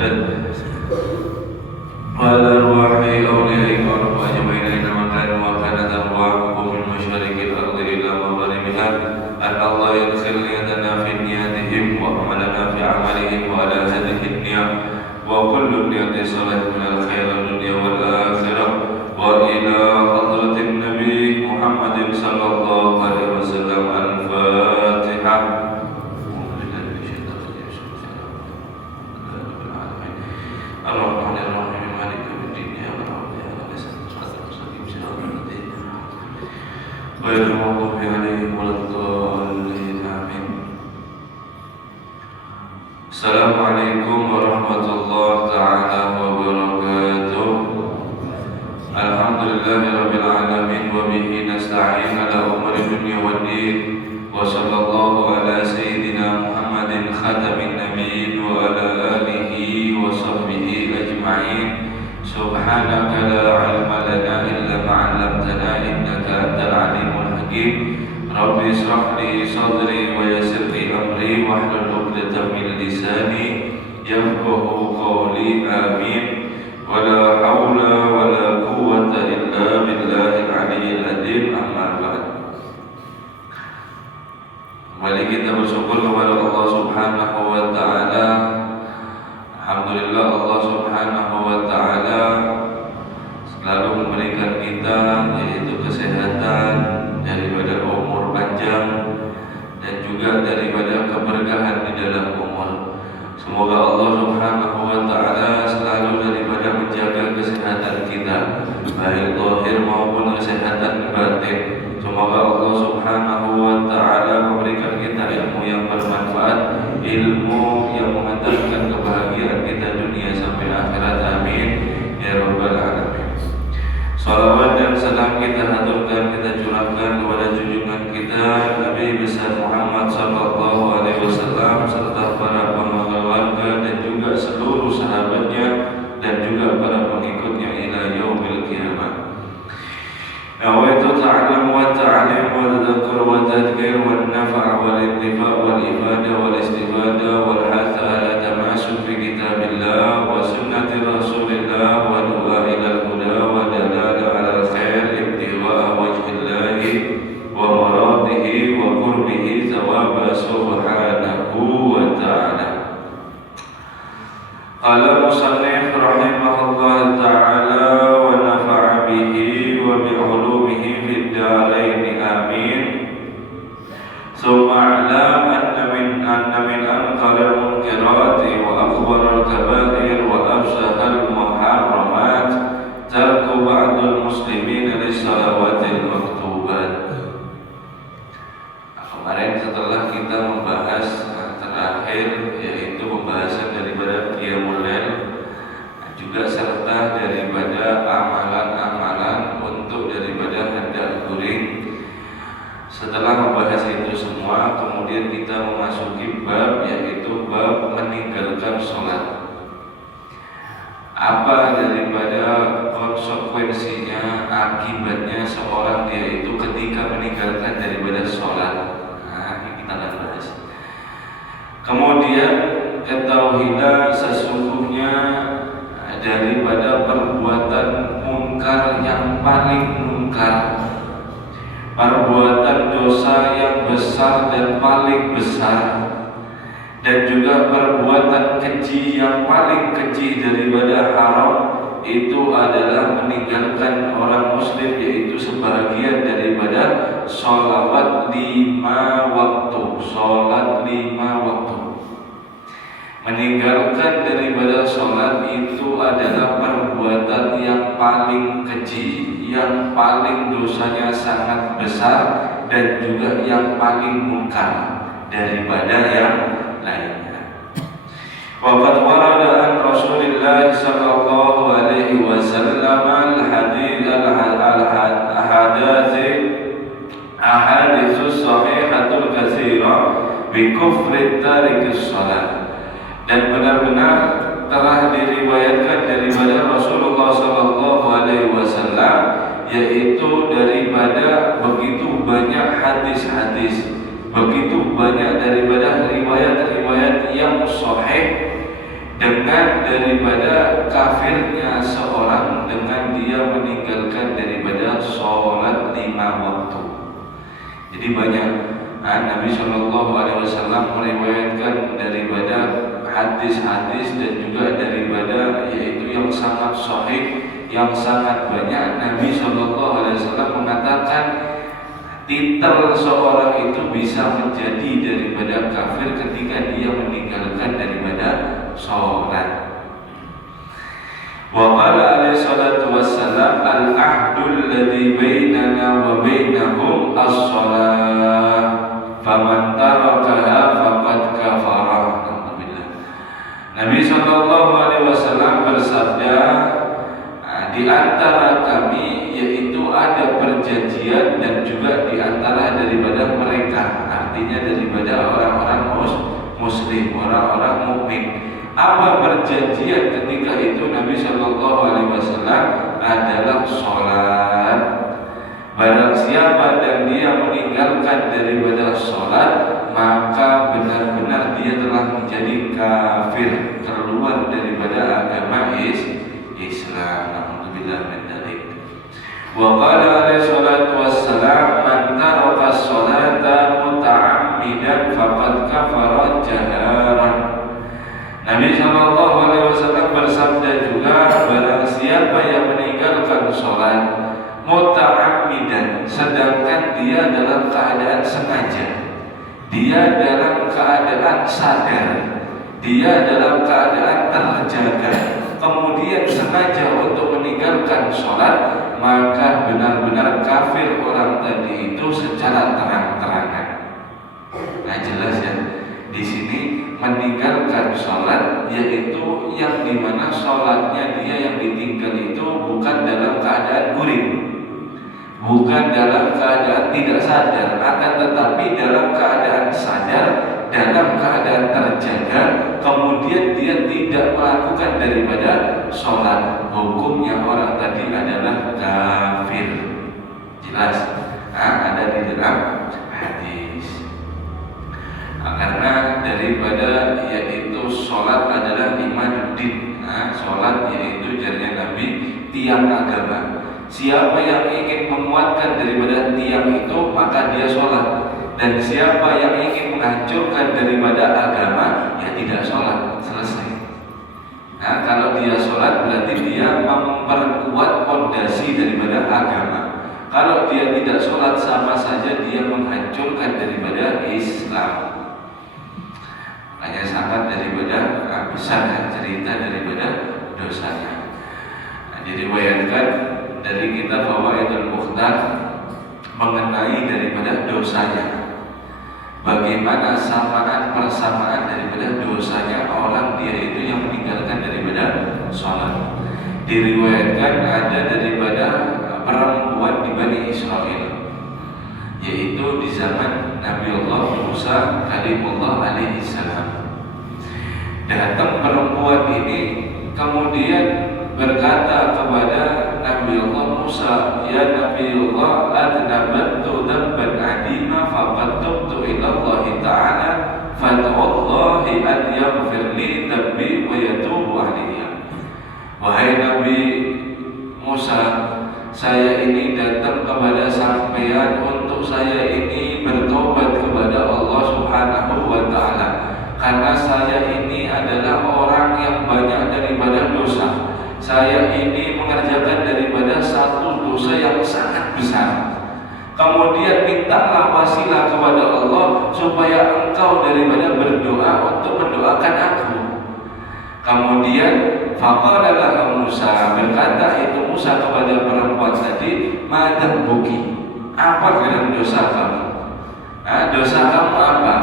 والسداد وعلى أرواح أوليائك ورب أجمعين أينما كانوا وكانت أرواحهم من مشارق الأرض إلى مغاربها أن الله يدخل يدنا في نياتهم وعملنا في عملهم وعلى هذه النية وكل نية صلاة من الخير الدنيا والآخرة وإلى حضرة النبي محمد صلى الله عليه وسلم. الفاتحة. الرحمن الرحيم مالك يوم الدين إياك نعبد وإياك نستعين صراط المستقيم صراط الذين غير المغضوب عليهم ولا الضالين آمين. السلام عليكم ورحمة الله تعالى وبركاته. الحمد لله رب العالمين وبه نستعين على أمور الدنيا والدين وصلى الله على سيدنا محمد خاتم النبيين وعلى آله وصحبه أجمعين. سبحانك لا علم لنا إلا ما علمتنا إنك أنت العليم الحكيم. رب اشرح لي صدري ويسر لي أمري واحلل عقدة من لساني يفقهوا قولي. آمين. ولا حول ولا قوة إلا بالله العلي العظيم. أما بعد. Kembali kita bersyukur kepada Allah Subhanahu wa Ta'ala. Alhamdulillah, Allah Subhanahu wa Ta'ala selalu memberikan kita yaitu kesehatan, daripada umur panjang, dan juga daripada keberkahan di dalam umur. Semoga Allah Subhanahu wa Ta'ala selalu daripada menjaga kesehatan kita, baik zahir maupun kesehatan batin. Semoga Allah Subhanahu wa Ta'ala memberikan kita ilmu yang bermanfaat, ilmu yang mengantarkan kebahagiaan kita dunia sampai akhirat. Amin ya rabbal alamin. Salawat dan salam kita haturkan, kita curahkan kepada junjungan kita Nabi besar Muhammad sallallahu alaihi wasallam serta para keluarga dan juga seluruh sahabatnya dan juga para pengikutnya ila yaumil qiyamah. Nawaitu ta'lam wa ta'lim wa tadhakkur wa tadhkir wa nafa' wal intifa' wal ifadah wal istifada wal hatha ala tamasuk fi kitabillah wa sunnati rasulillah wa du'a ila al-huda wa dalala ala al-khair ibtigha'a wajhillahi wa maradihi wa qurbihi thawaba subhanahu wa ta'ala. Qala musannif rahimahullah ta'ala wa nafa'a bihi wa bi'ulumihi fid darain. Amin. Summa a'lam anna min anqaril munkirati wa akbaril kaba'ir wa afsahal muharramat tarku ba'dul muslimin lis-salawatil maktubat. Kemarin setelah kita membahas terakhir yaitu pembahasan daripada qiyamul lail, juga serta daripada amalan-amalan untuk daripada hendak guring. Setelah membahas itu semua, kemudian kita memasuki bab yaitu bab meninggalkan sholat. Apa daripada konsekuensinya, akibatnya seorang dia itu ketika meninggalkan daripada sholat. Nah, ini kita akan bahas. Kemudian ketahuilah sesungguhnya daripada perbuatan mungkar yang paling mungkar, perbuatan dosa yang besar dan paling besar, dan juga perbuatan keji yang paling keji daripada haram, itu adalah meninggalkan orang muslim yaitu sebagian daripada sholawat 5 waktu. Sholat 5 waktu. Meninggalkan daripada sholat itu adalah perbuatan yang paling keji, yang paling dosanya sangat besar, dan juga yang paling mungkar daripada yang lainnya. Waqad warada an Rasulillah sallallahu alaihi wasallam ahaditsus sahihatul katsira bi kufri tarikis salat. Dan benar-benar telah diriwayatkan daripada Rasulullah sallallahu alaihi wasallam, yaitu daripada begitu banyak hadis-hadis, begitu banyak daripada riwayat-riwayat yang sahih dengan daripada kafirnya seorang dengan dia meninggalkan daripada sholat 5 waktu. Jadi banyak Nabi SAW meriwayatkan daripada hadis-hadis dan juga daripada yaitu yang sangat sahih, yang sangat banyak. Nabi SAW mengatakan titel seorang itu bisa menjadi daripada kafir ketika dia meninggalkan daripada sholat. Wa qala alaihi salatu wassalam al-ahdul ladzi bainana wa bainahum as-shalah faman tarakaha faqad kafara. Nabi SAW bersabda, di antara kami yaitu ada perjanjian dan juga di antara daripada mereka, artinya daripada orang-orang muslim, orang-orang mukmin. Apa perjanjian ketika itu Nabi SAW adalah sholat. Barang siapa dan dia meninggalkan daripada sholat, maka benar-benar dia telah menjadi kafir, keluar daripada agama Islam. Alhamdulillah min dzalik. Wa qala alaihi salatu wassalam man taraka sholata muta'ammidan faqad kafara jaharan. Nabi SAW bersabda juga, barang siapa yang meninggalkan sholat muta'ammidan, sedangkan dia dalam keadaan sengaja, dia dalam keadaan sadar, dia dalam keadaan terjaga, kemudian sengaja untuk meninggalkan sholat, maka benar-benar kafir orang tadi itu secara terang-terangan. Nah jelas ya, di sini meninggalkan sholat yaitu yang dimana sholatnya dia yang ditinggal itu bukan dalam keadaan guring, bukan dalam keadaan tidak sadar, akan tetapi dalam keadaan sadar, dalam keadaan terjaga, kemudian dia tidak melakukan daripada sholat. Hukumnya orang tadi adalah kafir. Jelas? Ada di dalam hadis. Karena daripada yaitu sholat adalah imaduddin. Sholat yaitu jarinya Nabi tiang agama. Siapa yang ingin menguatkan daripada tiang itu, maka dia sholat. Dan siapa yang ingin menghancurkan daripada agama, ya tidak sholat. Selesai. Nah, kalau dia sholat berarti dia memperkuat fondasi daripada agama. Kalau dia tidak sholat, sama saja dia menghancurkan daripada Islam. Hanya sangat daripada besar cerita daripada dosanya. Nah, diriwayatkan dari kitab Fawaidul Mukhtar mengenai daripada dosanya. Bagaimana persamaan daripada dosanya orang dia itu yang meninggalkan daripada sholat. Diriwayatkan ada daripada perempuan di Bani Israel, yaitu di zaman Nabi Allah Musa kalimullah alaihi salam. Datang perempuan ini kemudian berkata kepada Nabi Allah Musa, ya Nabi Allah, adnabantu dzamban adima faqad tubtu ila Allah Ta'ala fad'ullahi an yaghfir li dzambi wa yatubu alayya. Wahai Nabi Musa, saya ini datang kepada sampean untuk saya ini bertobat kepada Allah Subhanahu wa Ta'ala, karena saya ini adalah orang yang banyak daripada dosa. Saya ini mengerjakan daripada satu dosa yang sangat besar. Kemudian mintalah wasilah kepada Allah supaya engkau daripada berdoa untuk mendoakan aku. Kemudian faqala laha Musa, berkata itu Musa kepada perempuan tadi, madam buki, apa dengan dosa kamu? Dosa kamu apa?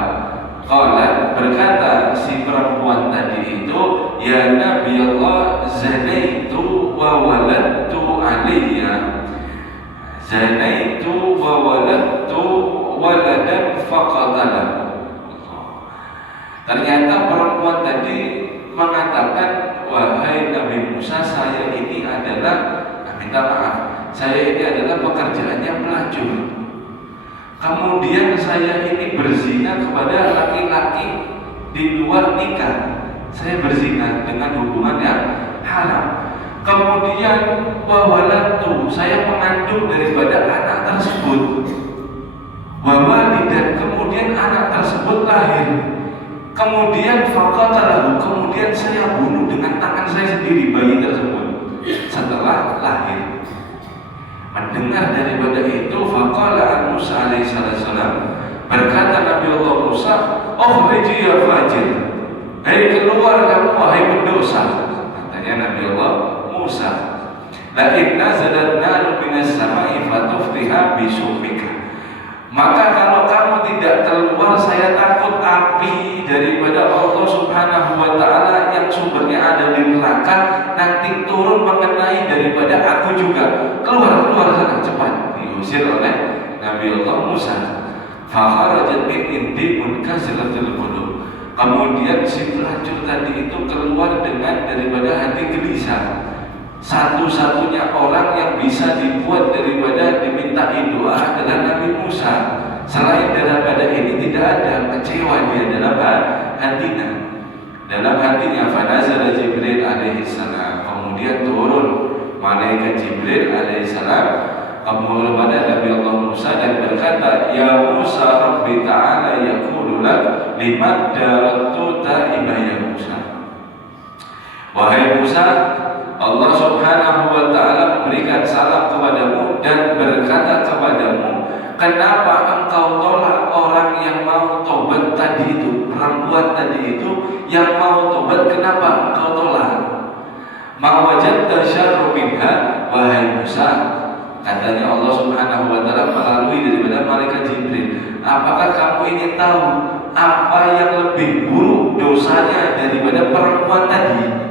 Qalat, berkata si perempuan tadi itu, ya Nabi Allah, zanaitu wa waladtu aliyya, zanaitu wa waladtu waladan faqatala. Ternyata perempuan tadi mengatakan, wahai Nabi Musa, saya ini adalah, minta maaf, saya ini adalah pekerjaannya pelacur. Kemudian saya ini berzina kepada laki-laki di luar nikah. saya berzina dengan hubungan yang haram. Kemudian wawalatu, saya mengandung daripada anak tersebut. Wawalidan, kemudian anak tersebut lahir. Kemudian faqatalahu, kemudian saya bunuh dengan tangan saya sendiri bayi tersebut setelah lahir. Mendengar daripada itu, faqala Musa alaihissalam, berkata Nabi Allah Musa, "Ukhriji ya fajir." Hei, keluar kamu wahai pendosa. Katanya Nabi Allah Musa, "La in nazalat naru minas samai fatuftiha bisumika." Maka kalau kamu tidak keluar, saya takut api daripada Allah Subhanahu wa ta'ala yang sumbernya ada di neraka nanti turun mengenai daripada aku juga. Keluar sana cepat. Diusir oleh Nabi Allah Musa. Fakharajat min indi munkasilatul qulub. Kemudian si pelacur tadi itu keluar dengan daripada hati gelisah. Satu-satunya orang yang bisa dibuat daripada dimintai doa adalah Nabi Musa. Selain daripada ini tidak ada, kecewa dia dalam hatinya. Dalam hatinya fanazala Jibril alaihissalam. Kemudian turun malaikat Jibril alaihissalam kepada Nabi Allah Musa dan berkata, "Ya Musa, Rabbi ta'ala yaqulu lak liman daratu ta'ibah ya Musa." Wahai Musa, Allah Subhanahu wa ta'ala memberikan salam kepadamu dan berkata kepadamu, kenapa engkau tolak orang yang mau tobat tadi itu, perempuan tadi itu yang mau tobat, kenapa engkau tolak? Ma wajadta syarru minha, wahai Musa, katanya Allah Subhanahu wa ta'ala melalui daripada malaikat Jibril, apakah kamu ingin tahu apa yang lebih buruk dosanya daripada perempuan tadi?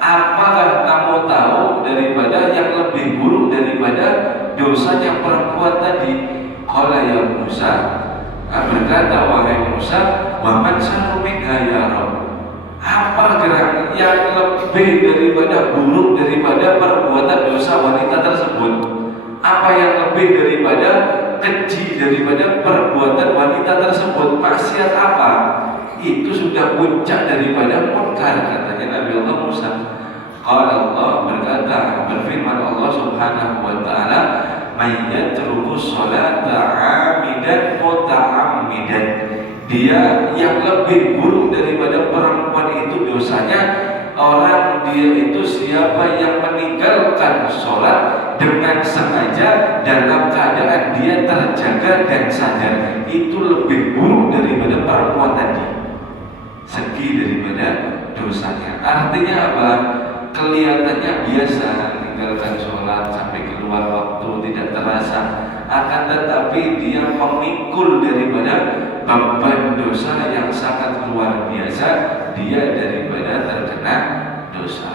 Apakah kamu tahu daripada yang lebih buruk daripada dosanya perempuan tadi? Qala ya Musa, berkata wahai Musa, wa man syarru minha ya Rabb, apa gerak yang lebih daripada buruk daripada perbuatan dosa wanita tersebut? Apa yang lebih daripada keji daripada perbuatan wanita tersebut? Maksiat apa? Itu sudah puncak daripada munkar, katanya Nabi Allah Musa. Qala Allah, berkata, berfirman Allah Subhanahu wa ta'ala, "May yatruku sholata 'amidan muta'ammidan." Dia yang lebih buruk daripada perempuan itu dosanya, orang dia itu siapa yang meninggalkan sholat dengan sengaja dalam keadaan dia terjaga dan sadar. Itu lebih buruk daripada perempuan tadi, segi daripada dosanya. Artinya apa? Kelihatannya biasa meninggalkan sholat sampai keluar waktu tidak terasa, akan tetapi dia memikul daripada beban dosa yang sangat luar biasa, dia daripada terkena dosa.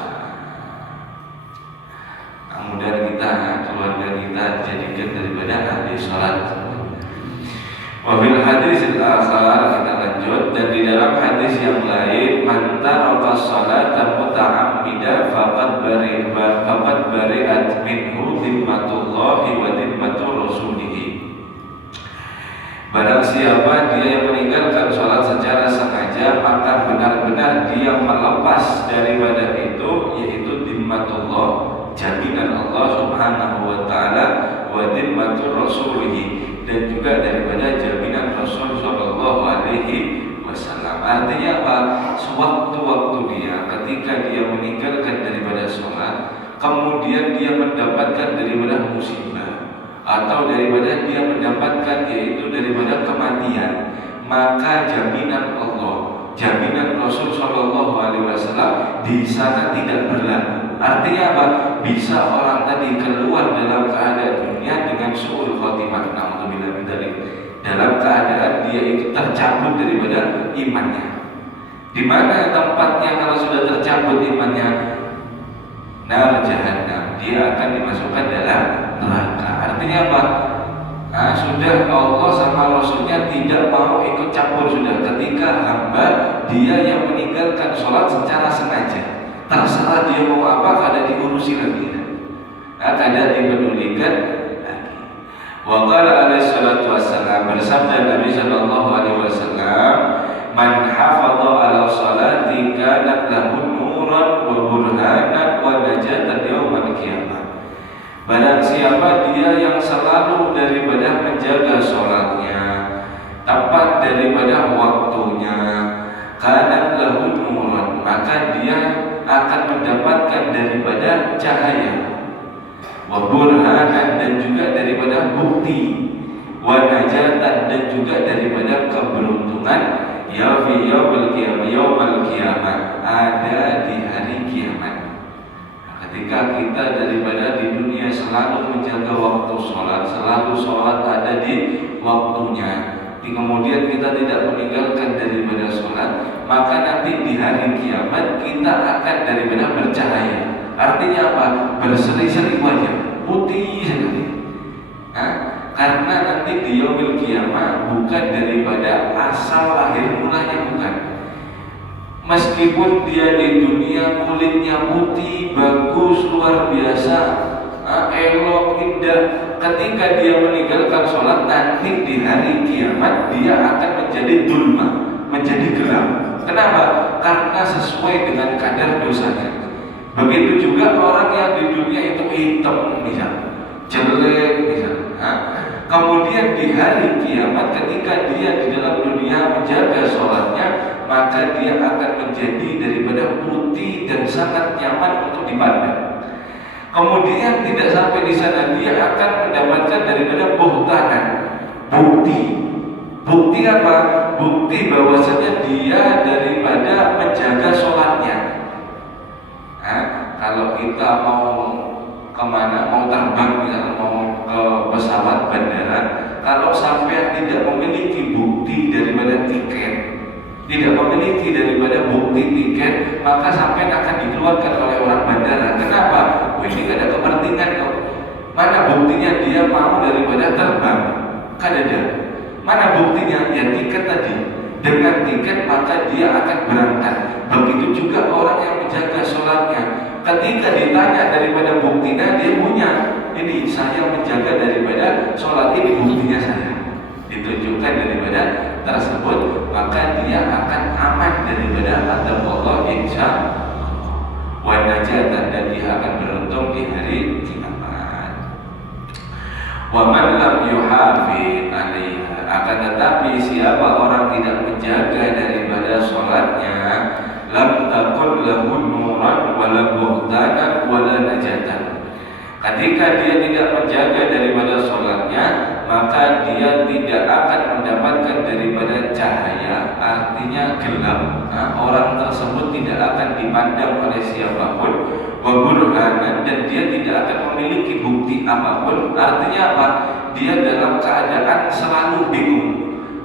Kemudian kita, keluarga kita jadikan daripada ahli sholat. Wabil hadis al-akhar, kita lanjut, dan di dalam hadis yang lain, man taraka sholata muta'ammida faqad bari'at minhu dhimmatullahi wa dhimmatu rasulihi. Barang siapa dia yang meninggalkan sholat secara sengaja, maka benar-benar dia melepas daripada itu, yaitu dhimmatullah, jaminan Allah Subhanahu wa ta'ala, wa dhimmatu rasulihi, dan juga daripada jaminan Rasul Sallallahu Alaihi Wasallam. Artinya apa? Sewaktu-waktu dia, ketika dia meninggalkan daripada sholat, kemudian dia mendapatkan daripada musibah atau daripada dia mendapatkan yaitu daripada kematian, maka jaminan Allah, jaminan Rasul Sallallahu Alaihi Wasallam di sana tidak berlaku. Artinya apa? Bisa orang tadi keluar dalam keadaan dunia dengan su'ul khotimah, dalam keadaan dia itu tercabut daripada imannya. Di mana tempatnya kalau sudah tercabut imannya? Nar jahannam, dia akan dimasukkan dalam neraka. Artinya apa? Sudah Allah sama Rasulnya tidak mau ikut campur sudah ketika hamba dia yang meninggalkan sholat secara sengaja. Terserah dia mau apa, kada diurusi lagi, kada dipedulikan lagi. Wa qala alaihi salatu wassalam, bersabda Nabi sallallahu alaihi wasallam, man hafadha ala salati kanat lahu nuran wa burhanan wa najatan yaumal qiyamah. Barang siapa dia yang selalu daripada menjaga sholatnya, tepat daripada waktunya, kanat lahu nuran, maka dia akan mendapatkan daripada cahaya, wa burhanan, dan juga daripada bukti, wa najatan, dan juga daripada keberuntungan, ya fi yaumil qiyamah, ada di hari kiamat. Ketika kita daripada di dunia selalu menjaga waktu sholat, selalu sholat ada di waktunya, kemudian kita tidak meninggalkan daripada sholat, maka nanti di hari kiamat kita akan daripada bercahaya. Artinya apa? Berseri-seri wajah, putih sekali. Karena nanti di yaumil qiyamah bukan daripada asal lahir mulanya, bukan. Meskipun dia di dunia kulitnya putih, bagus, luar biasa, elok, indah, ketika dia meninggalkan sholat, nanti di hari kiamat dia akan menjadi dulma, menjadi gelap. Kenapa? Karena sesuai dengan kadar dosanya. Begitu juga orang yang di dunia itu hitam, misalnya, jelek, misalnya. Kemudian di hari kiamat ketika dia di dalam dunia menjaga sholatnya, maka dia akan menjadi daripada putih dan sangat nyaman untuk dipandang. Kemudian tidak sampai di sana, dia akan mendapatkan daripada buhtanan, bukti apa? Bukti bahwasanya dia daripada menjaga sholatnya. Kalau kita mau kemana, mau terbang, misalnya mau ke pesawat bandara, kalau sampai tidak memiliki bukti daripada tiket, tidak memiliki daripada bukti tiket, maka sampai akan dikeluarkan oleh orang bandara. Kenapa? Ini ada kepentingan kok. Mana buktinya dia mau daripada terbang? Kan ada. Mana buktinya? Ya tiket tadi. Dengan tiket maka dia akan berangkat. Begitu juga orang yang menjaga sholatnya. Ketika ditanya daripada buktinya, dia punya. Ini saya menjaga daripada sholat ini, buktinya saya. Ditunjukkan daripada tersebut, maka dia akan aman daripada azab Allah insya Allah. Wa najatan, dan dia akan beruntung di hari kiamat. Wa man lam yuhafid 'alaiha, akan tetapi siapa orang tidak menjaga daripada sholatnya, lam takun lahu nuran wala buhtanan wala najatan. Ketika dia tidak menjaga daripada sholatnya, maka dia tidak akan mendapatkan daripada cahaya, artinya gelap. Orang tersebut tidak akan dipandang oleh siapapun, wa burhanan, dan dia tidak akan memiliki bukti apapun. Artinya apa? Dia dalam keadaan selalu bingung,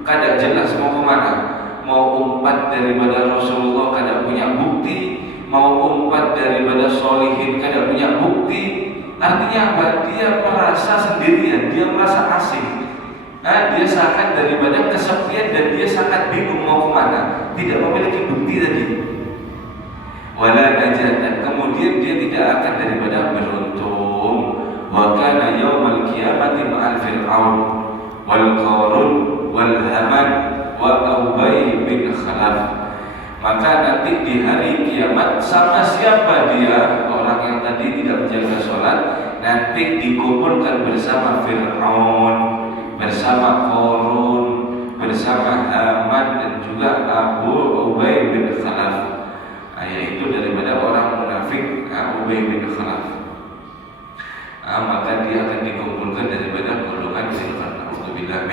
kada jelas mau kemana. Mau umpat daripada Rasulullah kada punya bukti, mau umpat daripada sholihin kada punya bukti. Artinya apa? Dia merasa sendirian, dia merasa asing. Dia sangat daripada kesepian dan dia sangat bingung mau kemana, tidak memiliki bukti tadi. Wala najatan, kemudian dia tidak akan daripada beruntung. Wa kana yaumal qiyamati ma'al fir'aun wal qarun wal haman wa Ubay bin Khalaf. Maka nanti di hari kiamat sama siapa dia, orang yang tadi tidak menjaga sholat, nanti dikumpulkan bersama Fir'aun, bersama Qarun, bersama Haman, dan juga Abu Ubay bin Khalaf. Yaitu daripada orang munafik Ubay bin Khalaf. Maka dia akan dikumpulkan daripada golongan Fir'aun. Alhamdulillah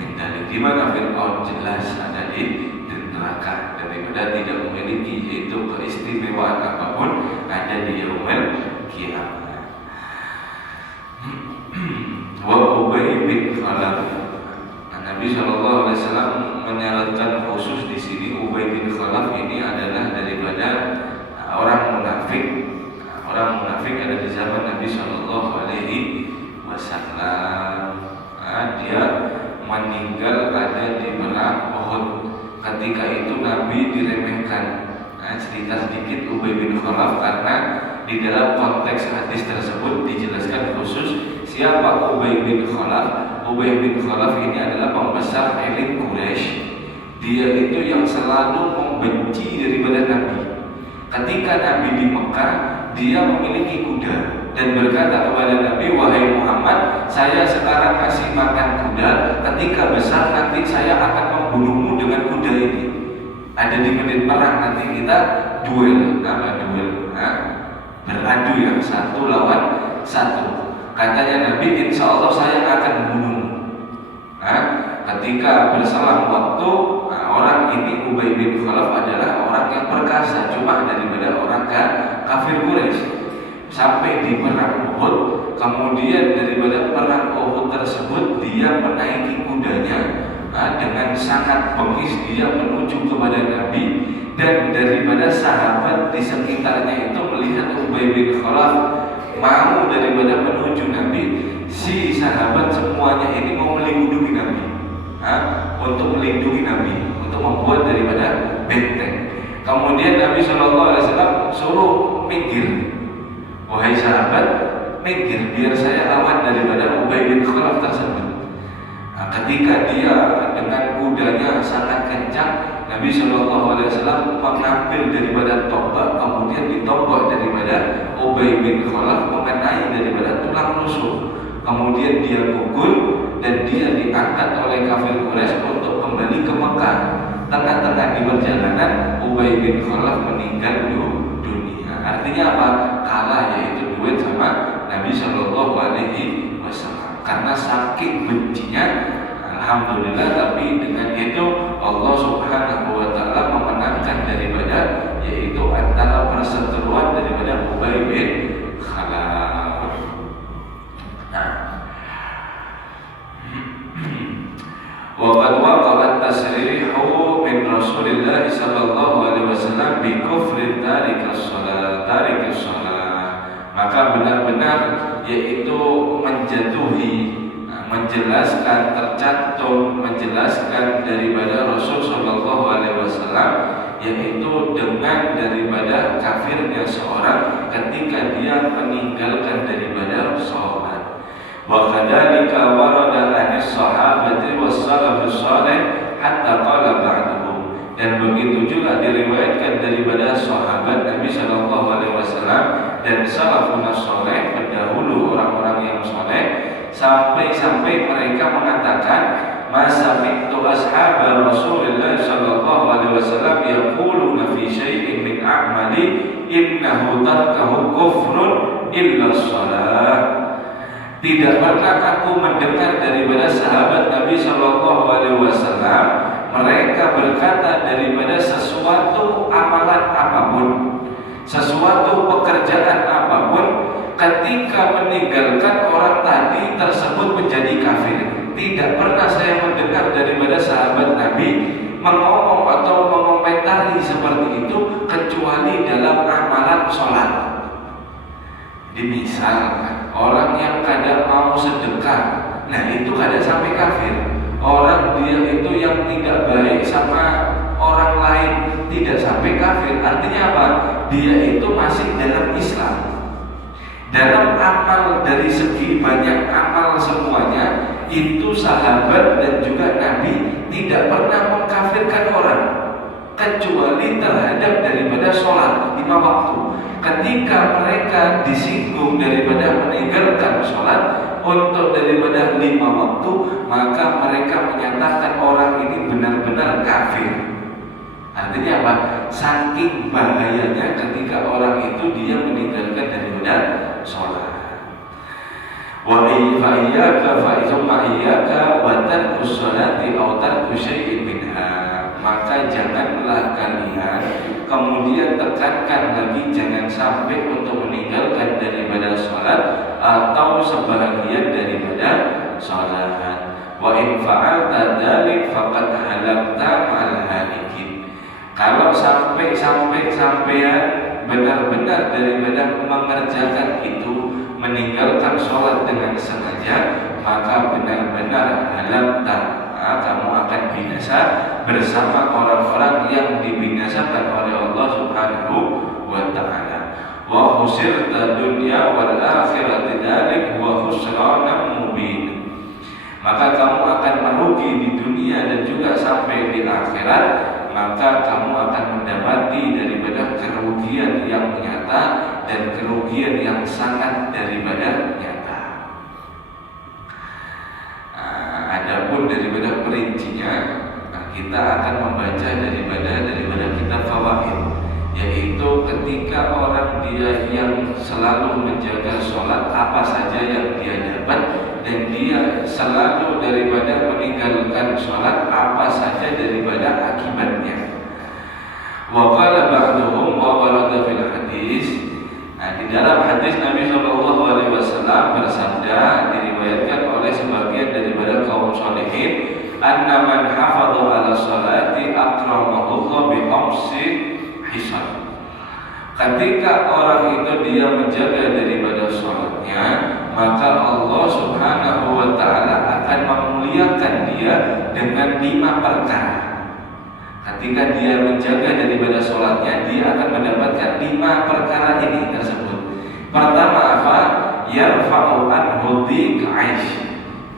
min dalik. Di mana Fir'aun jelas ada di neraka, daripada tidak memiliki yaitu keistimewaan apapun, ada di yaumil qiyamah. Wa Ubay bin Khalaf. Nabi SAW menyarankan khusus di sini Ubay bin Khalaf ini adalah daripada orang munafik. Orang munafik ada di zaman Nabi SAW. Dia meninggal ada di perang Uhud. Ketika itu Nabi diremehkan. Cerita sedikit Ubay bin Khalaf, karena di dalam konteks hadis tersebut dijelaskan khusus siapa Ubay bin Khalaf. Ubay bin Khalaf ini adalah pembesar elit Quraisy dia itu yang selalu membenci daripada Nabi. Ketika Nabi di Mekah, dia memiliki kuda dan berkata kepada Nabi, wahai Muhammad, saya sekarang kasih makan kuda, ketika besar nanti saya akan membunuhmu dengan kuda ini. Ada di menit perang nanti kita duel, beradu yang satu lawan satu. Katanya Nabi, insya Allah saya akan membunuhmu. Ketika berselang waktu, orang ini Ubay bin Khalaf adalah orang yang perkasa, cuma daripada orang kafir Quraisy. Sampai di perang Uhud, kemudian daripada perang Uhud tersebut dia menaiki kudanya dengan sangat bengis, dia menuju kepada Nabi, dan daripada sahabat di sekitarnya itu melihat Ubay bin Khalaf mau daripada menuju Nabi, si sahabat semuanya ini mau melindungi Nabi, untuk melindungi Nabi, untuk membuat daripada benteng. Kemudian Nabi SAW suruh minggir, wahai sahabat, minggir biar saya lawan daripada Ubay bin Khalaf tersebut. Ketika dia dengan kudanya sangat kencang, Nabi SAW mengambil daripada tombak, kemudian ditombak daripada Ubay bin Khalaf mengenai daripada tulang rusuk. Kemudian dia gugur dan dia diangkat oleh kafir Quraisy untuk kembali ke Mekah. Tengah-tengah di perjalanan, Ubay bin Khalaf meninggal dunia. Artinya apa? Kalah, yaitu duet sama Nabi SAW. Karena saking bencinya, alhamdulillah, tapi dengan itu Allah Subhanahu wa Ta'ala memenangkan daripada, yaitu antara perseteruan daripada Ubay bin Khalaf. Waqad waqa'a tasrihu min Rasulillah sallallahu alaihi wasallam bi kufri tarikus shalah. Maka benar-benar yaitu menjatuhi, menjelaskan, tercantum, menjelaskan daripada Rasul sallallahu alaihi wasallam, yaitu dengan daripada kafirnya seorang ketika dia meninggalkan daripada salat. Wa kadzalika warada anis sahabati was salafus salih hatta qala ba'duhum. Dan begitu juga diriwayatkan daripada sahabat Nabi sallallahu alaihi wasallam dan salafun salih, pendahulu orang-orang yang saleh, sampai mereka mengatakan, masami'tu ashab Rasulullah sallallahu alaihi wasallam yaquluna fi syai'in min a'mali innahu tarkahu kufrun illa shalah. Tidak pernah aku mendengar daripada sahabat Nabi sallallahu alaihi wasallam mereka berkata daripada sesuatu amalan apapun, sesuatu pekerjaan apapun, ketika meninggalkan orang tadi tersebut menjadi kafir. Tidak pernah saya mendengar daripada sahabat Nabi mengomong atau mengomentari seperti itu kecuali dalam amalan sholat. Misalkan orang yang kadang mau sedekah, nah itu kadang sampai kafir. Orang dia itu yang tidak baik sama orang lain tidak sampai kafir. Artinya apa? Dia itu masih dalam Islam. Dalam amal, dari segi banyak amal semuanya, itu sahabat dan juga Nabi tidak pernah mengkafirkan orang kecuali terhadap daripada sholat 5 waktu. Ketika mereka disinggung daripada meninggalkan sholat untuk daripada 5 waktu, maka mereka menyatakan orang ini benar-benar kafir. Artinya apa? Saking bahayanya ketika orang itu dia meninggalkan daripada sholat. Wa iyyaka wa tarkus sholati aw tarkus syai'in minha. Maka janganlah kalian kemudian tekankan lagi, jangan sampai untuk meninggalkan daripada sholat atau sebahagian daripada sholat. Wa in fa'alta dzalik faqad halakta ma'al halikin. Kalau sampai-sampean benar-benar daripada mengerjakan itu, meninggalkan sholat dengan sengaja, maka benar-benar halakta, kamu akan binasa bersama orang-orang yang dibinasakan oleh Allah Subhanahu wa Ta'ala. Wa khusirta dunya wal akhirati dzalik wa khusranun mubin. maka kamu akan merugi di dunia dan juga sampai di akhirat, maka kamu akan mendapati daripada kerugian yang nyata dan kerugian yang sangat daripada nyata. Adapun daripada perincinya, kita akan membaca daripada kitab fawaid, yaitu ketika orang dia yang selalu menjaga sholat, apa saja yang dia dapat, dan dia selalu daripada meninggalkan sholat, apa saja daripada akibatnya. Wa qala ba'duhum wa warada fil hadis. Di dalam hadis Nabi SAW bersabda, diriwayatkan oleh sebagian daripada kaum sholihin, anna man hafadha ala sholati akramahullah bi khamsi hisab. Ketika orang itu dia menjaga daripada sholatnya, maka Allah Subhanahu wa ta'ala akan memuliakan dia dengan 5 perkara. Ketika dia menjaga daripada sholatnya, dia akan mendapatkan 5 perkara ini tersebut. Pertama apa? Yarfa'u anhu dhiq'aish.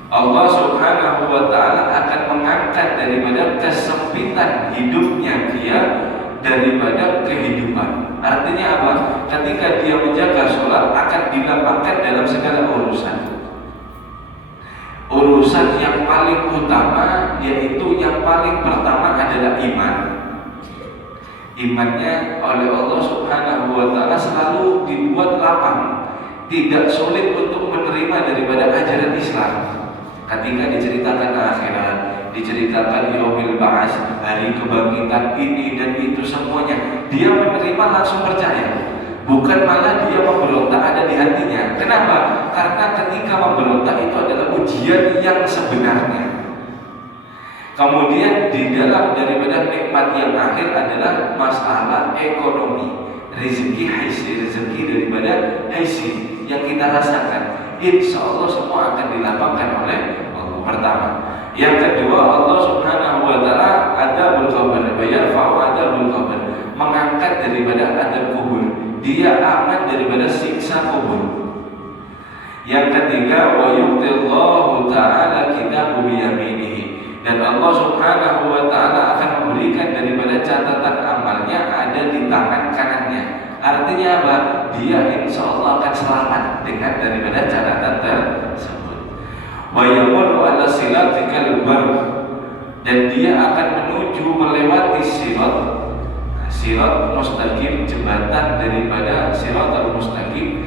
Allah Subhanahu wa ta'ala akan mengangkat daripada kesempitan hidupnya dia daripada kehidupan. Artinya apa? Ketika dia menjaga sholat, akan dilapangkan dalam segala urusan. Urusan yang paling utama, yaitu yang paling pertama adalah iman. Imannya oleh Allah Subhanahu wa ta'ala selalu dibuat lapang, tidak sulit untuk menerima daripada ajaran Islam. Ketika diceritakan akhirat, diceritakan yaumil ba'ats, hari kebangkitan ini dan itu semuanya, dia menerima, langsung percaya. Bukan malah dia memberontak ada di hatinya. Kenapa? Karena ketika memberontak itu adalah ujian yang sebenarnya. Kemudian di dalam daripada nikmat yang akhir adalah masalah ekonomi, rezeki haisi, rezeki daripada haisi yang kita rasakan. Insya Allah semua akan dilapangkan oleh Allah. Pertama. Yang kedua, Allah Subhanahu wa ta'ala adabul qabr, yarfa'u adabul qabr, mengangkat daripada adab kubur. Dia aman daripada siksa kubur. Yang ketiga, wa yu'tillahu ta'ala kitabu biyaminihi, dan Allah Subhanahu wa ta'ala akan memberikan daripada catatan amalnya ada di tangan kanannya. Artinya apa? Dia insya Allah akan selamat dengan daripada catatan tersebut. Wa yamurru ala siratikal bar, dan dia akan menuju melewati sirat mustaqim, jembatan daripada siratal mustaqim,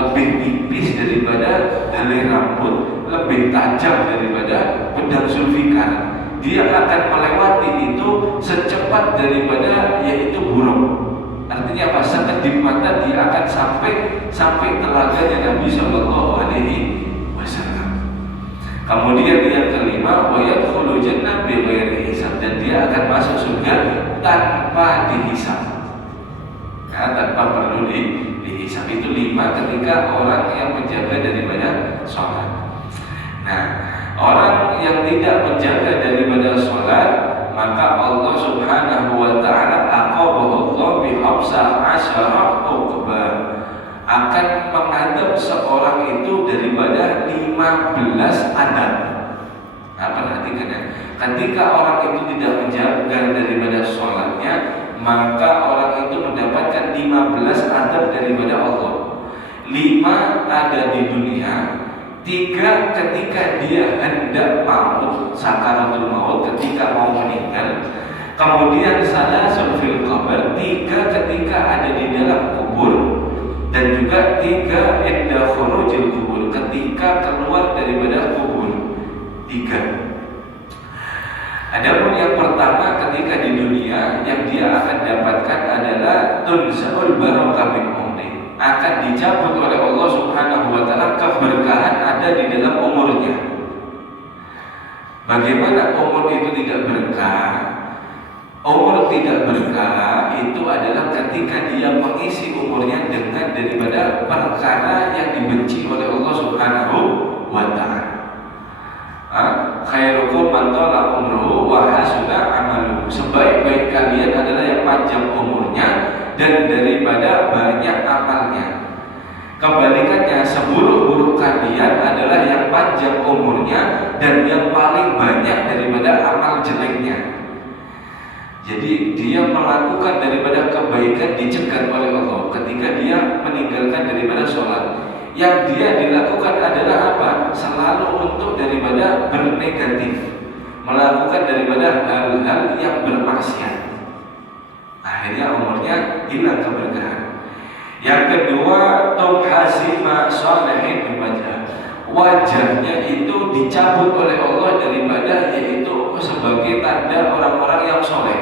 lebih tipis daripada helai rambut, lebih tajam daripada pedang Zulfikar. Dia akan melewati itu secepat daripada yaitu burung. Artinya apa? Sekedip mata dia akan sampai telaganya Nabi Shallallahu Alaihi Wasallam. Kemudian yang kelima, wa yadkhulu jannah bighairi hisab, dan dia akan masuk surga tanpa dihisab. Nah, tanpa perlu dihisab. Itu 5 ketika orang yang menjaga daripada sholat. Nah, orang yang tidak menjaga daripada sholat, maka Allah Subhanahu wa ta'ala aqabahu Allah bi 15 uqba, akan mengadab seorang itu daripada 15 adab. Nah, perhatikan ya, ketika orang itu tidak menjaga daripada sholatnya, maka orang itu mendapatkan 15 adab daripada Allah. 5 ada di dunia, 3 ketika dia hendak maut, sakaratul maut, ketika mau meninggal. Kemudian salasul fil qabr, 3 ketika ada di dalam kubur, dan juga 3 inda khurujil kubur, ketika keluar daripada kubur. 3. Adapun yang pertama ketika di dunia, yang dia akan dapatkan adalah tunzaul barakah min umri, akan dicabut oleh Allah Subhanahu wa ta'ala keberkahan ada di dalam umurnya. Bagaimana umur itu tidak berkah? Umur tidak berkah itu adalah ketika dia mengisi umurnya dengan daripada perkara yang dibenci oleh Allah Subhanahu wa ta'ala. Khairukum man tala umruhu wa hasuna amaluhu, sebaik-baik kalian adalah yang panjang umurnya dan daripada banyak amalnya. Kebalikannya, seburuk-buruk kalian adalah yang panjang umurnya dan yang paling banyak daripada amal jeleknya. Jadi dia melakukan daripada kebaikan dicegat oleh Allah ketika dia meninggalkan daripada sholat. Yang dia dilakukan adalah apa? Selalu untuk daripada bernegatif, melakukan daripada hal-hal yang bermaksiat. Akhirnya umurnya hilang keberkahan. Yang kedua, tumhasima sholihin biwajah. Wajahnya itu dicabut oleh Allah daripada, yaitu sebagai tanda orang-orang yang soleh.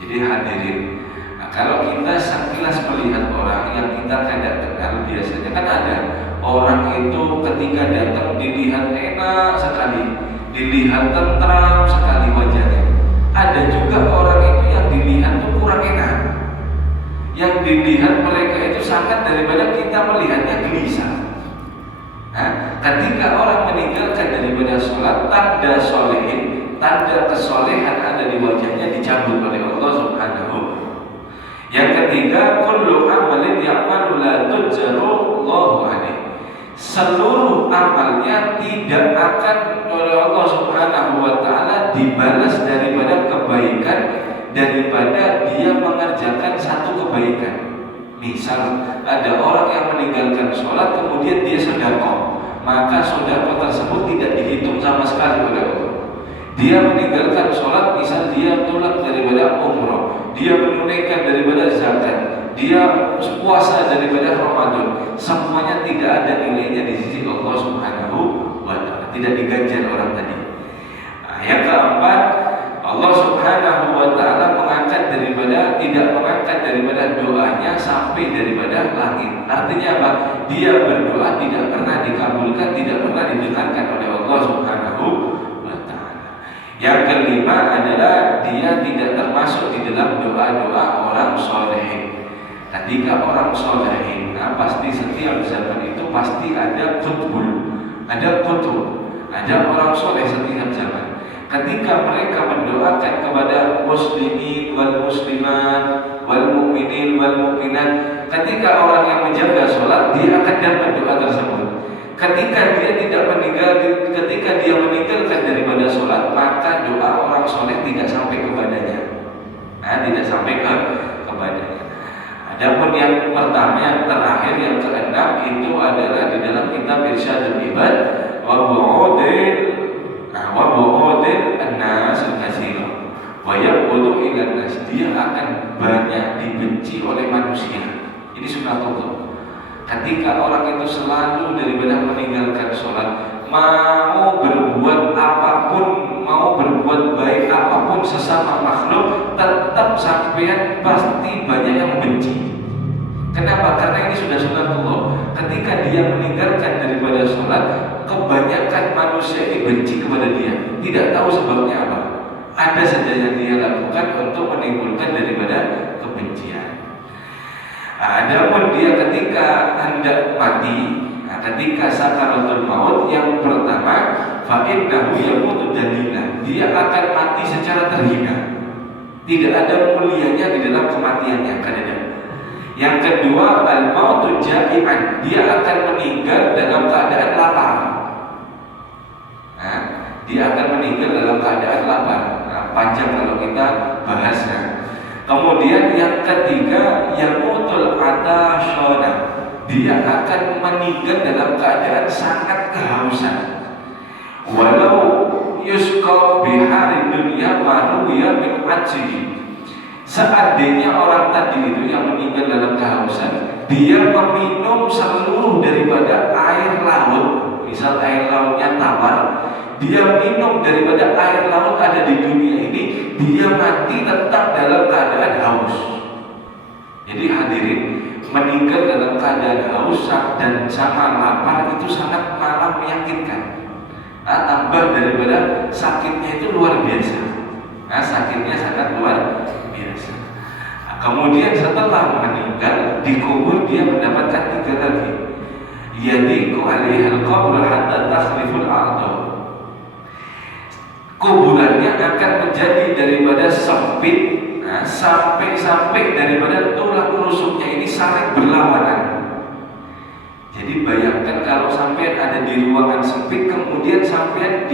Jadi hadirin, kalau kita sekilas melihat orang yang kita tidak kenal, biasanya kan ada orang itu ketika datang dilihat enak sekali, dilihat tentram sekali wajahnya. Ada juga orang itu yang dilihat itu kurang enak, yang dilihat mereka itu sangat daripada kita melihatnya gelisah. Nah, ketika orang meninggalkan daripada sholat, tanda solehin, tanda kesolehan ada di wajahnya dicabut oleh Allah Subhanahu. Yang ketiga, kullu amalin ya'malu la tujzaru Allahu alaihi. Seluruh amalnya tidak akan oleh Allah Subhanahu wa taala dibalas daripada kebaikan daripada dia mengerjakan satu kebaikan. Misal ada orang yang meninggalkan sholat kemudian dia sedekah, maka sedekah tersebut tidak dihitung sama sekali oleh Allah. Dia meninggalkan sholat, misal dia tolak daripada umrah, dia menunaikan daripada zakat, dia puasa daripada Ramadan, semuanya tidak ada nilainya di sisi Allah Subhanahu wa taala, tidak diganjar orang tadi. Nah, yang keempat, Allah Subhanahu wa taala mengangkat daripada, tidak mengangkat daripada doanya sampai daripada langit. Artinya apa? Dia berdoa tidak pernah dikabulkan, tidak pernah didengarkan oleh Allah Subhanahu wa taala. Yang kelima adalah dia tidak termasuk di dalam doa-doa orang soleh. Ketika orang soleh, nah pasti setiap zaman itu pasti ada kutbul, ada kutub, ada orang soleh setiap zaman. Ketika mereka mendoakan kepada muslimin wal muslimat wal mu'minin wal mu'minat, ketika orang yang menjaga sholat dia akan dapat doa tersebut. Ketika dia meninggalkan daripada sholat, maka doa orang soleh tidak sampai kepadanya. Nah, tidak sampai kepadanya. Adapun yang pertama, yang terakhir, yang keenam itu adalah di dalam kitab Irsyadul Ibad wa bu'udil an-nas al-katsira wa yaqulu ila nas, dia akan banyak dibenci oleh manusia. Ini sunatullah. Ketika orang itu selalu daripada meninggalkan sholat, mau berbuat apapun, mau berbuat baik apapun sesama makhluk, tetap sampean pasti banyak yang membenci. Kenapa? Karena ini sudah sunatullah. Ketika dia meninggalkan daripada sholat, kebanyakan manusia ini benci kepada dia, tidak tahu sebabnya apa. Ada saja yang dia lakukan untuk menimbulkan daripada kebencian. Adapun dia ketika hendak mati, ketika sakaratul maut, yang pertama, fa innahu yamutu dalilan, dia akan mati secara terhina, tidak ada mulianya di dalam kematiannya kadang. Yang kedua, al-mautu ja'ian, dia akan meninggal dalam keadaan lapar. Nah, dia akan meninggal dalam keadaan lapar. Nah, panjang kalau kita bahasnya. Kemudian yang ketiga, yamutul atasyana, dia akan meninggal dalam keadaan sangat kehausan. Walau yusqa bihari dunya wa ruya min ajri. Seandainya orang tadi itu yang meninggal dalam kehausan, dia meminum seluruh daripada air laut, misal air lautnya tawar, dia minum daripada air laut ada di dunia ini, dia mati tetap dalam keadaan haus. Jadi hadirin, meninggal dalam keadaan haus dan sama lapar itu sangat malah menyakitkan. Tambah daripada sakitnya itu luar biasa. Nah, sakitnya sangat luar biasa. Nah, kemudian setelah meninggal dikubur, dia mendapatkan 3 lagi. Yadiku alaihal qabr hatta takhliful a'dha. Kuburannya akan menjadi daripada sempit, sampai daripada tulang rusuknya ini saling berlawanan. Jadi bayangkan kalau sampai ada di ruangan sempit, kemudian sampai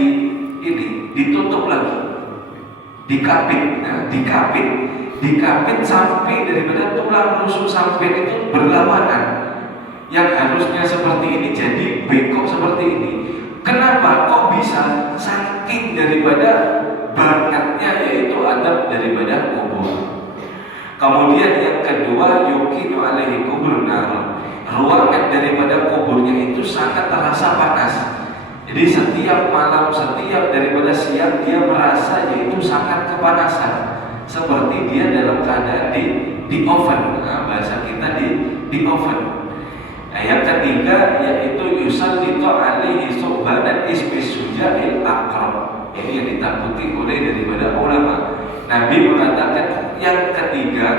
ditutup lagi, dikapit, dikapit sampai daripada tulang rusuk sampai itu berlawanan. Yang harusnya seperti ini jadi bengkok seperti ini. Kenapa kok bisa? Saking daripada banyaknya yaitu adab daripada kubur. Kemudian yang kedua, yukinu alaihi kuburun nar. Ruangan daripada kuburnya itu sangat terasa panas. Jadi setiap malam, setiap daripada siang dia merasa yaitu sangat kepanasan, seperti dia dalam keadaan di oven. Nah, bahasa kita di oven. Nah, yang ketiga yaitu yusallitu alaihi subhanan ismis sujail aqrab. Ini yang ditakuti oleh daripada ulama. Nabi mengatakan yang ketiga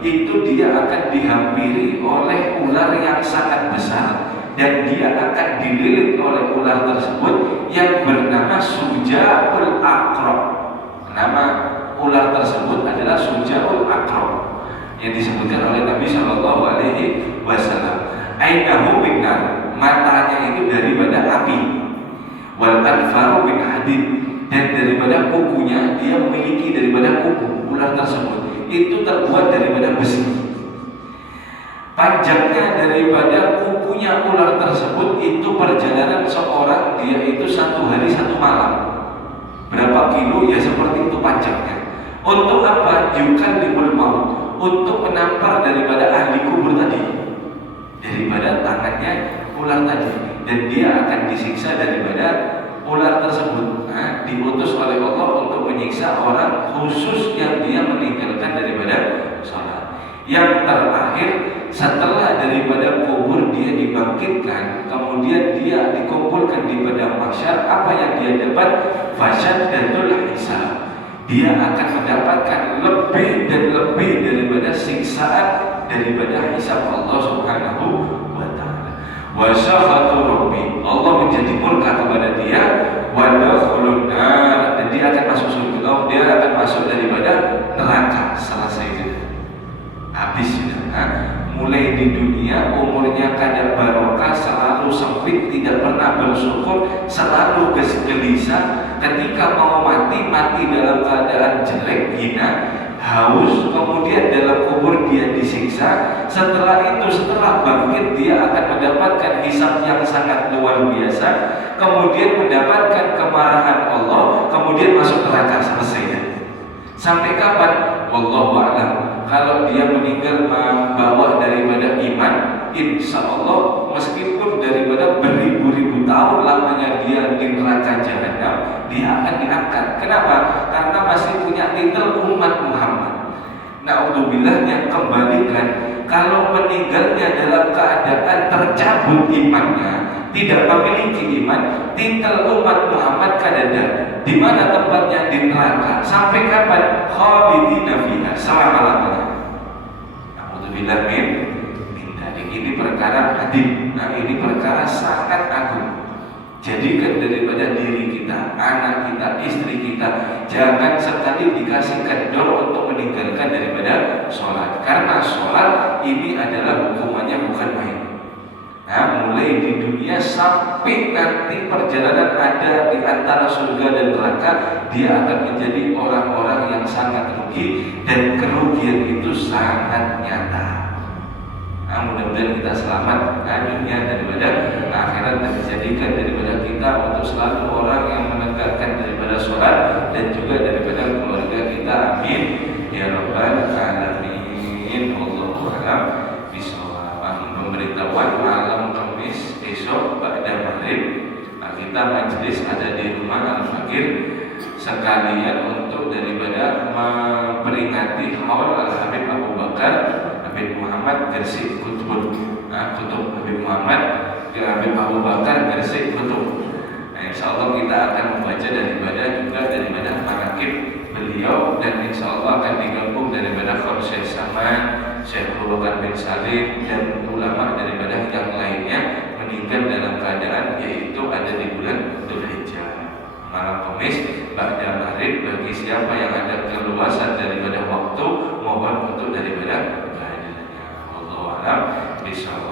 itu dia akan dihampiri oleh ular yang sangat besar, dan dia akan dililit oleh ular tersebut yang bernama Sujaul Aqrab. Nama ular tersebut adalah Sujaul Aqrab yang disebutkan oleh Nabi Shallallahu Alaihi Wasallam. Ainahu bin nar, matanya itu daripada api, wal anfaru bin hadid, dan daripada kukunya dia memiliki daripada kuku ular tersebut itu terbuat daripada besi. Panjangnya daripada kukunya ular tersebut itu perjalanan seorang dia itu 1 hari 1 malam. Berapa kilo ya seperti itu panjangnya. Untuk apa? Yukallimul maut, untuk menampar daripada ahli kubur tadi, daripada tangannya ular tadi, dan dia akan disiksa daripada ular tersebut. Nah, diutus oleh Allah untuk menyiksa orang khusus yang dia meninggalkan daripada sholat. Yang terakhir, setelah daripada kubur dia dibangkitkan, kemudian dia dikumpulkan di padang mahsyar, apa yang dia dapat? Fasyaddatul hisab. Dia akan mendapatkan lebih dan lebih daripada siksaan daripada hisab Allah Subhanahu wa ta'ala. Wa syaghatu rabbi, Allah menjadi murka kepada dia. Wa dakhulun nar, dan dia akan masuk surga. Dia akan masuk daripada neraka. Selesai sudah, habis sudah. Mulai di dunia umurnya kadar barokah, selalu sempit, tidak pernah bersyukur, selalu gelisah. Ketika mau mati dalam keadaan jelek, hina, haus. Kemudian dalam kubur dia disiksa. Setelah itu, setelah bangkit, dia akan mendapatkan hisab yang sangat luar biasa. Kemudian mendapatkan kemarahan Allah. Kemudian masuk neraka. Selesai. Sampai kapan? Wallahu a'lam. Kalau dia meninggal membawa daripada iman, insya Allah meskipun daripada beribu-ribu tahun lamanya dia di neraka jahanam, dia akan diangkat. Kenapa? Karena masih punya titel umat Muhammad. Na'udzubillahnya, kembalikan, kalau meninggalnya dalam keadaan tercabut imannya, tidak memiliki iman, titel umat Muhammad kadada. Di mana tempatnya? Di neraka. Sampai kapan? Khalidina fiha, selama-lamanya. Na'udzubillah min dzalik. Ini perkara adil. Nah, ini perkara sangat agung. Jadikan daripada diri kita, anak kita, istri kita, jangan sekali dikasih kendor untuk meninggalkan daripada sholat. Karena sholat ini adalah hukumannya bukan main. Nah, mulai di dunia sampai nanti perjalanan ada di antara surga dan neraka, dia akan menjadi orang-orang yang sangat rugi, dan kerugian itu sangat nyata. Nah, mudah-mudahan kita selamat dunia daripada akhirat, dan dijadikan daripada kita untuk selalu orang yang menegakkan daripada sholat dan juga daripada keluarga kita. Amin ya rabbal alamin. Wallahu a'lam bishawab. Pemberitahuan malam Kamis esok pada maghrib, kita majelis ada di rumah Al-Fakir sekalian untuk daripada memperingati haul Al-Habib Abu Bakar Habib Muhammad Gresik Kutub. Kutub Habib Muhammad Habib Abu Bakar Gresik Kutub. Insyaallah kita akan membaca daripada juga daripada manaqib beliau, dan insyaallah akan digabung daripada Syekh Saman, Syekh Abu Bakar bin Salim, dan ulama daripada yang lainnya meninggal dalam keadaan yaitu ada di bulan Dzulhijjah. Malam Kamis ba'da maghrib, bagi siapa yang ada keluasan daripada waktu mohon untuk daripada kehadirannya. Wallahu a'lam bishawab.